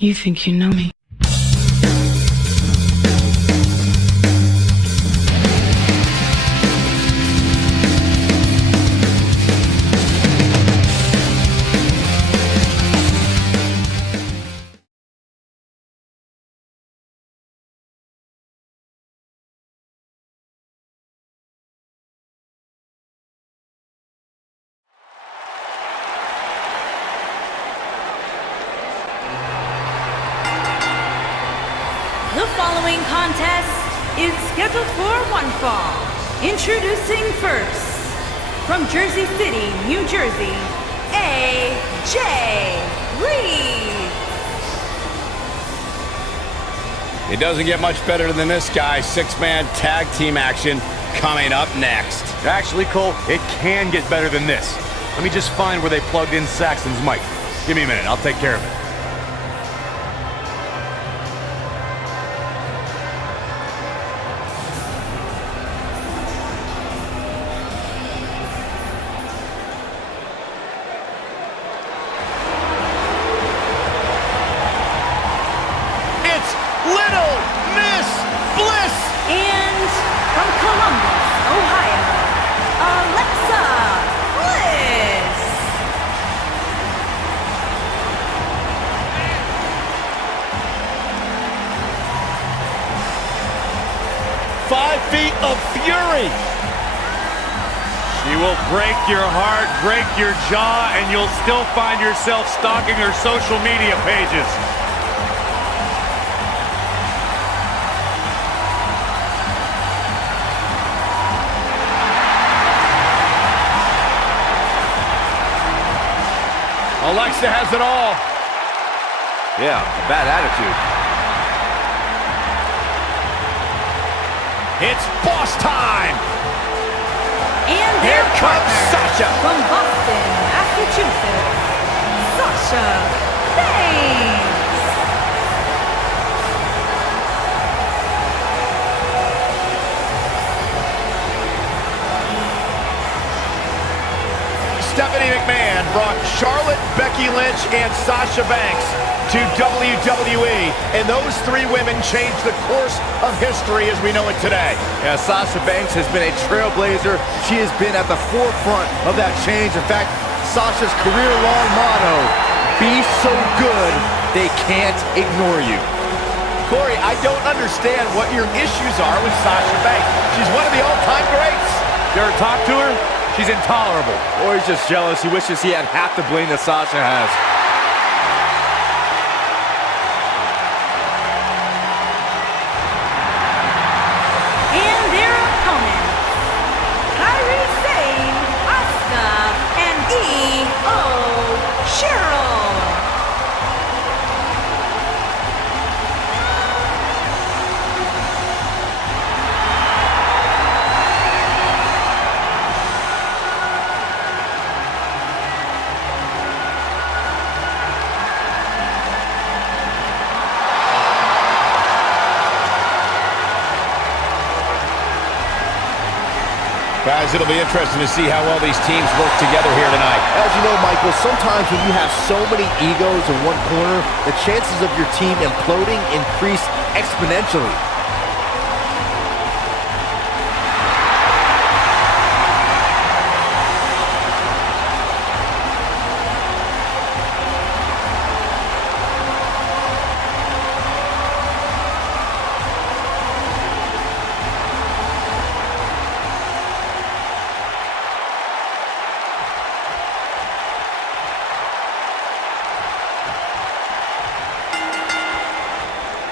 You think you know me? The following contest is scheduled for one fall. Introducing first, from Jersey City, New Jersey, AJ Reed. It doesn't get much better than this guy. Six-man tag team action coming up next. Actually, Cole, it can get better than this. Let me just find where they plugged in Saxton's mic. Give me a minute, I'll take care of it. And from Columbus, Ohio, Alexa Bliss. 5 feet of fury. She will break your heart, break your jaw, and you'll still find yourself stalking her social media pages. Alexa has it all. Yeah, bad attitude. It's boss time. And Here their comes partner, Sasha. from Boston, Massachusetts, Sasha Banks. Stephanie McMahon brought Charlotte, Becky Lynch, and Sasha Banks to WWE, and those three women changed the course of history as we know it today. Yeah, Sasha Banks has been a trailblazer. She has been at the forefront of that change. In fact, Sasha's career-long motto, be so good, they can't ignore you. Corey, I don't understand what your issues are with Sasha Banks. She's one of the all-time greats. You ever talk to her? She's intolerable. Or he's just jealous. He wishes he had half the bling that Sasha has. And their opponents, Kairi Sane, Asuka, and Cheryl. Guys, it'll be interesting to see how well these teams work together here tonight. As you know, Michael, sometimes when you have so many egos in one corner, the chances of your team imploding increase exponentially.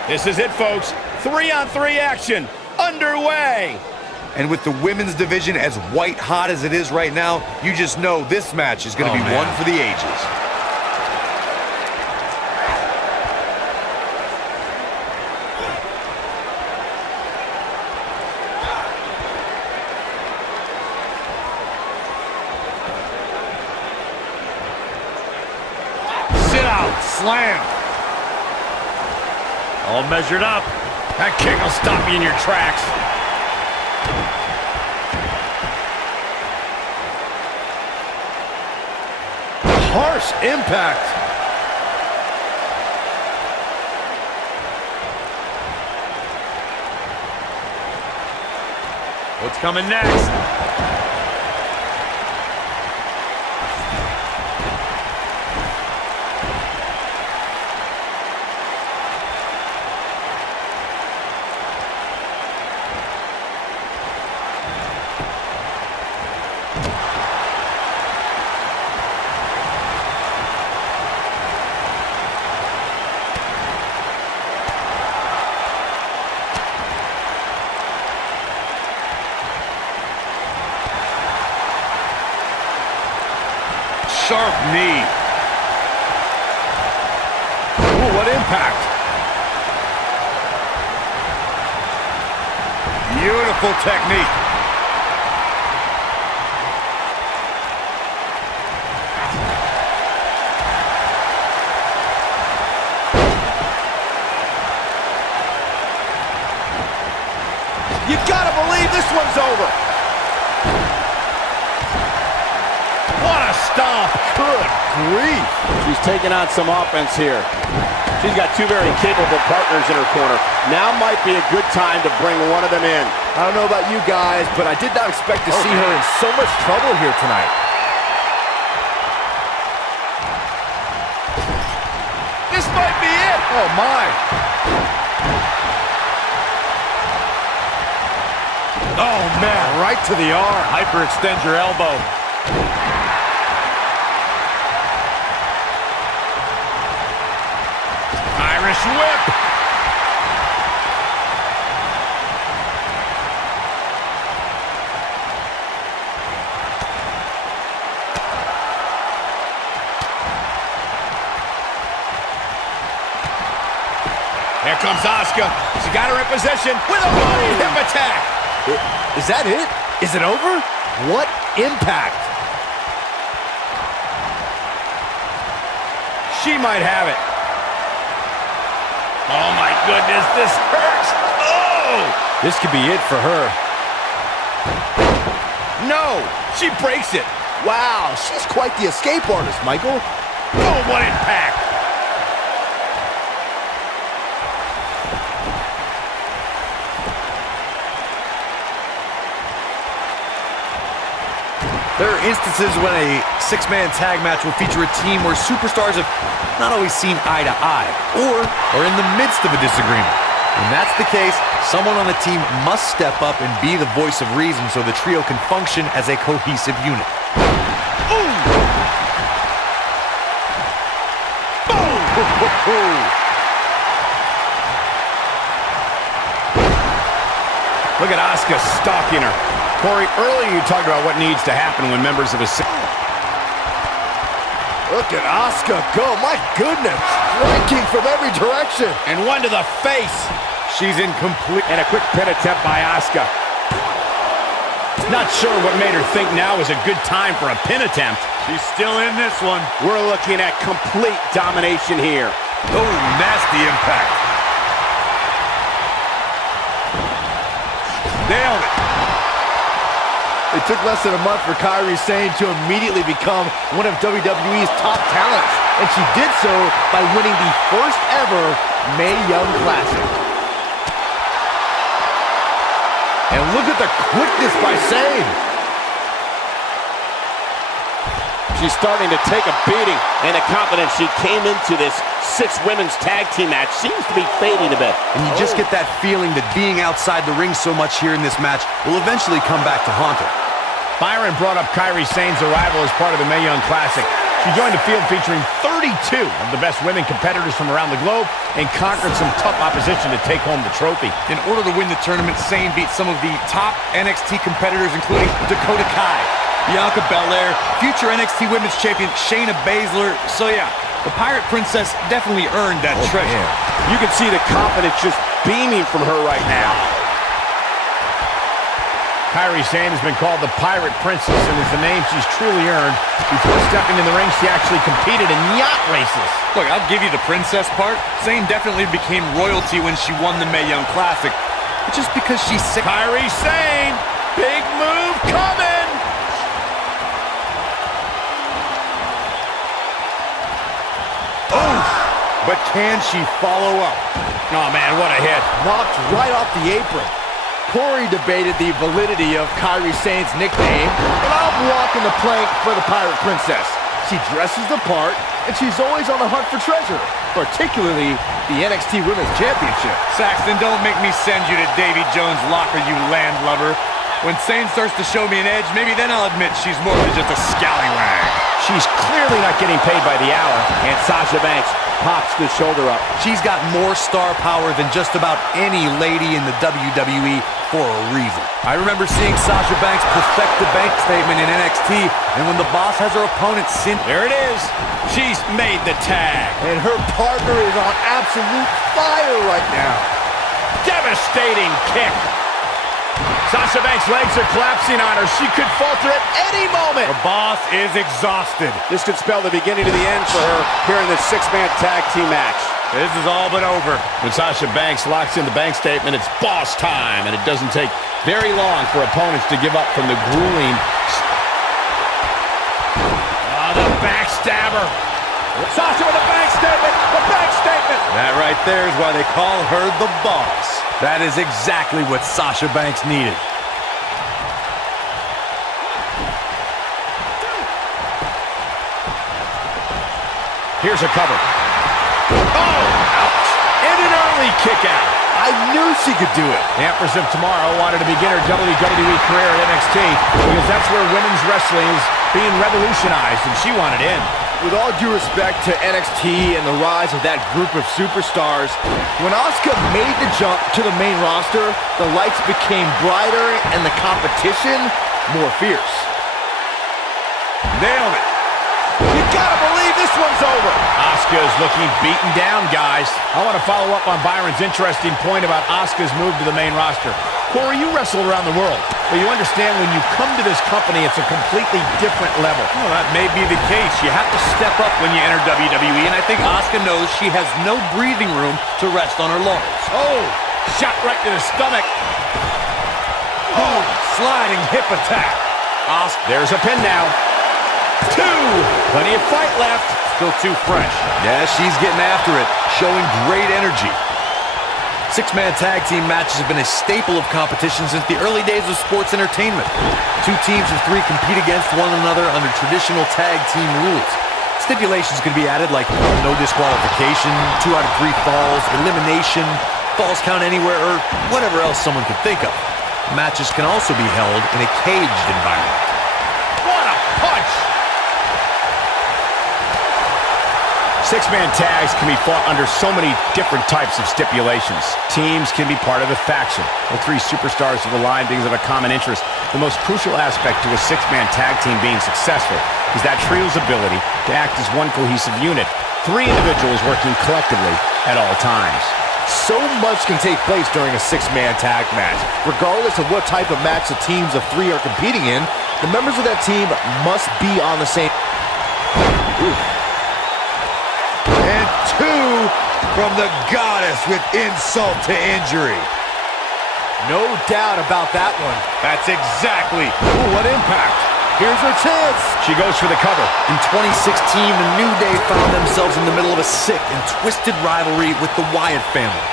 This is it, folks. 3-on-3 action underway. And with the women's division as white hot as it is right now, you just know this match is going to be one for the ages. Sit out, slam. All measured up. That kick will stop you in your tracks. Harsh impact. What's coming next? Sharp knee. Ooh, what impact. Beautiful technique. You gotta believe this one's over. What a stomp. Good grief. She's taking on some offense here. She's got two very capable partners in her corner. Now might be a good time to bring one of them in. I don't know about you guys, but I did not expect to see her in so much trouble here tonight. This might be it. Oh, my. Oh, man, right to the arm. Hyperextend your elbow. Irish whip. Here comes Asuka. She got her in position with a body hip attack. Is that it? Is it over? What impact? She might have it. Oh, my goodness, this hurts. Oh! This could be it for her. No! She breaks it. Wow, she's quite the escape artist, Michael. Oh, what impact! There are instances when a six-man tag match will feature a team where superstars have not always seen eye to eye or are in the midst of a disagreement. When that's the case, someone on the team must step up and be the voice of reason so the trio can function as a cohesive unit. Ooh! Boom! Look at Asuka stalking her. Corey, earlier you talked about what needs to happen when members of a... Look at Asuka go. My goodness. Striking from every direction. And one to the face. She's in complete... And a quick pin attempt by Asuka. Not sure what made her think now was a good time for a pin attempt. She's still in this one. We're looking at complete domination here. Oh, nasty impact. Nailed it. It took less than a month for Kairi Sane to immediately become one of WWE's top talents, and she did so by winning the first ever Mae Young Classic. And look at the quickness by Sane. She's starting to take a beating, and the confidence she came into this six women's tag team match seems to be fading a bit. And you just get that feeling that being outside the ring so much here in this match will eventually come back to haunt her. Byron brought up Kairi Sane's arrival as part of the Mae Young Classic. She joined a field featuring 32 of the best women competitors from around the globe and conquered some tough opposition to take home the trophy. In order to win the tournament, Sane beat some of the top NXT competitors, including Dakota Kai, Bianca Belair, future NXT Women's Champion Shayna Baszler. So yeah, the Pirate Princess definitely earned that treasure. Man. You can see the confidence just beaming from her right now. Kairi Sane has been called the Pirate Princess, and is the name she's truly earned. Before stepping in the ring, she actually competed in yacht races. Look, I'll give you the princess part. Sane definitely became royalty when she won the Mae Young Classic. But just because she's sick... Kairi Sane! Big move coming! Oh! But can she follow up? Oh, man, what a hit. Knocked right off the apron. Corey debated the validity of Kairi Sane's nickname, but I'm walking the plank for the Pirate Princess. She dresses the part, and she's always on the hunt for treasure, particularly the NXT Women's Championship. Saxton, don't make me send you to Davy Jones' locker, you landlubber. When Sane starts to show me an edge, maybe then I'll admit she's more than just a scallywag. She's clearly not getting paid by the hour, and Sasha Banks pops the shoulder up. She's got more star power than just about any lady in the WWE for a reason. I remember seeing Sasha Banks perfect the bank statement in NXT, and when the boss has her opponent There it is. She's made the tag. And her partner is on absolute fire right now. Devastating kick. Sasha Banks' legs are collapsing on her. She could falter at any moment. The boss is exhausted. This could spell the beginning to the end for her here in this six-man tag team match. This is all but over. When Sasha Banks locks in the bank statement, it's boss time, and it doesn't take very long for opponents to give up from the grueling... the backstabber. Sasha with a bank statement. The bank statement. That right there is why they call her the boss. That is exactly what Sasha Banks needed. Here's a cover. Oh, ouch. And an early kick out. I knew she could do it. The Empress of Tomorrow wanted to begin her WWE career at NXT because that's where women's wrestling is being revolutionized, and she wanted in. With all due respect to NXT and the rise of that group of superstars, when Asuka made the jump to the main roster, the lights became brighter and the competition more fierce. Nailed it. You gotta believe this one's over. Asuka is looking beaten down, guys. I want to follow up on Byron's interesting point about Asuka's move to the main roster. Corey, you wrestled around the world, but you understand when you come to this company, it's a completely different level. Well, that may be the case. You have to step up when you enter WWE, and I think Asuka knows she has no breathing room to rest on her laurels. Oh, shot right to the stomach. Oh, sliding hip attack. Asuka, there's a pin now. 2. Plenty of fight left. Still too fresh. Yeah, she's getting after it, showing great energy. Six-man tag team matches have been a staple of competition since the early days of sports entertainment. 2 teams of 3 compete against one another under traditional tag team rules. Stipulations can be added like no disqualification, 2 out of 3 falls, elimination, falls count anywhere, or whatever else someone could think of. Matches can also be held in a caged environment. What a punch! Six-man tags can be fought under so many different types of stipulations. Teams can be part of a faction. The 3 superstars have aligned because of a common interest. The most crucial aspect to a six-man tag team being successful is that trio's ability to act as one cohesive unit. 3 individuals working collectively at all times. So much can take place during a six-man tag match. Regardless of what type of match the teams of 3 are competing in, the members of that team must be on the same... Ooh. And 2 from the goddess with insult to injury. No doubt about that one. That's exactly. Ooh, what impact. Here's her chance. She goes for the cover. In 2016, the New Day found themselves in the middle of a sick and twisted rivalry with the Wyatt family.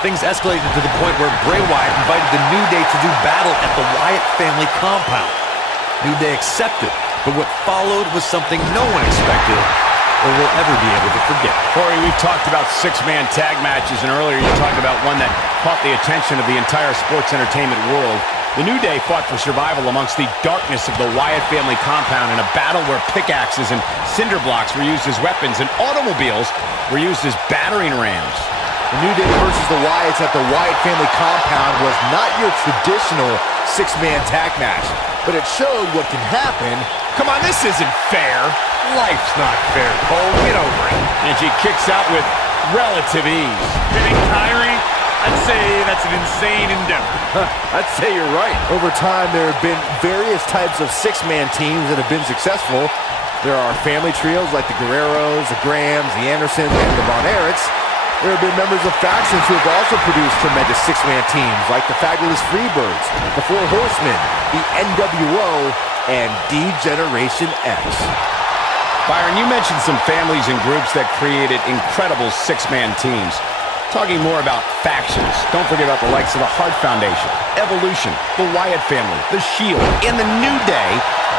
Things escalated to the point where Bray Wyatt invited the New Day to do battle at the Wyatt family compound. New Day accepted, but what followed was something no one expected or will ever be able to forget. Corey, we've talked about six-man tag matches, and earlier you talked about one that caught the attention of the entire sports entertainment world. The New Day fought for survival amongst the darkness of the Wyatt family compound in a battle where pickaxes and cinder blocks were used as weapons and automobiles were used as battering rams. The New Day versus the Wyatts at the Wyatt family compound was not your traditional six-man tag match, but it showed what can happen. Come on, this isn't fair. Life's not fair, Cole. Get over it. And she kicks out with relative ease. Hitting Kairi, I'd say that's an insane endeavor. I'd say you're right. Over time, there have been various types of six-man teams that have been successful. There are family trios like the Guerreros, the Grahams, the Andersons, and the Von Erichs. There have been members of factions who have also produced tremendous six-man teams like the Fabulous Freebirds, the Four Horsemen, the NWO, and D-Generation X. Byron, you mentioned some families and groups that created incredible six-man teams. Talking more about factions, don't forget about the likes of the Hart Foundation, Evolution, the Wyatt family, the Shield, and the New Day.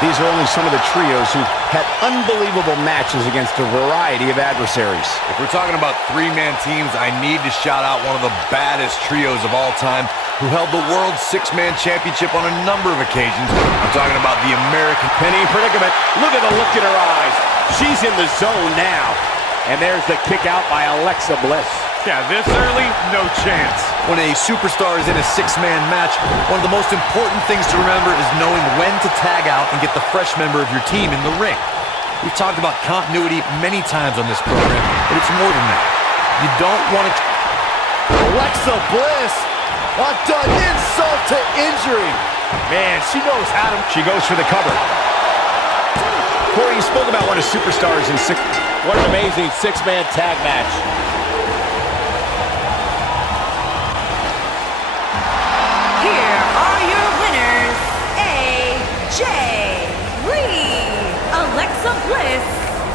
These are only some of the trios who had unbelievable matches against a variety of adversaries. If we're talking about three-man teams, I need to shout out one of the baddest trios of all time who held the World Six-Man Championship on a number of occasions. I'm talking about the American Penny predicament. Look at the look in her eyes. She's in the zone now. And there's the kick out by Alexa Bliss. Yeah, this early, no chance. When a superstar is in a six-man match, one of the most important things to remember is knowing when to tag out and get the fresh member of your team in the ring. We've talked about continuity many times on this program, but it's more than that. You don't want to... Alexa Bliss done insult to injury. Man, she knows how to... She goes for the cover. Corey, you spoke about one of superstars in six... What an amazing six-man tag match. Here are your winners, AJ Reed, Alexa Bliss,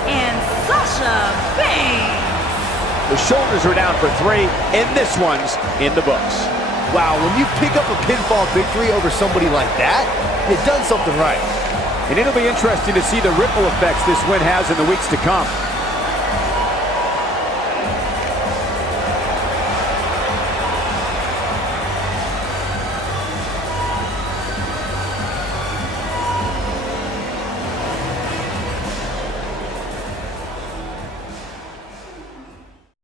and Sasha Banks. The shoulders are down for 3, and this one's in the books. Wow, when you pick up a pinfall victory over somebody like that, you've done something right. And it'll be interesting to see the ripple effects this win has in the weeks to come.